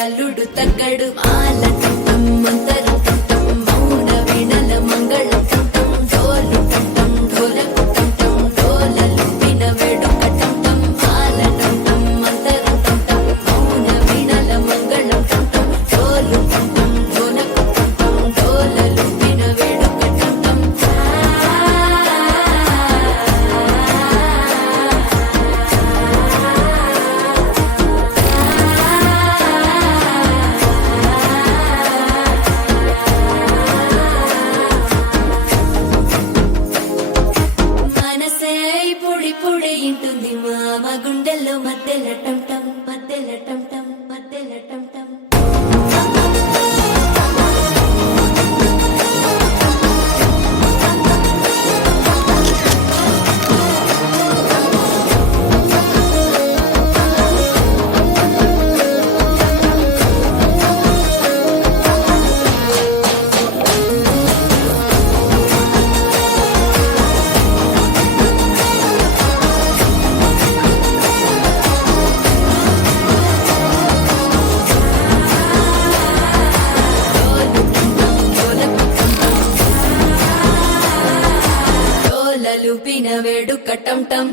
అల్లుడు తగ్గడు మాల కంఠం మంతరం కంఠం మౌన వీణల మంగళం కంఠం డోలు కంఠం డోలకు కంఠం డోలలు విన వేడుక కంఠం మాల కంఠం మంతరం కంఠం మౌన వీణల మంగళం కంఠం డోలు కంఠం డోలకు కంఠం డోలలు విన వేడుక కంఠం పొడి ఇంటుంది మామ గుండెల్లో మధ్యల టంటం మధ్యల టంటం మధ్యల టంటం లూపిన వేడుక టం టం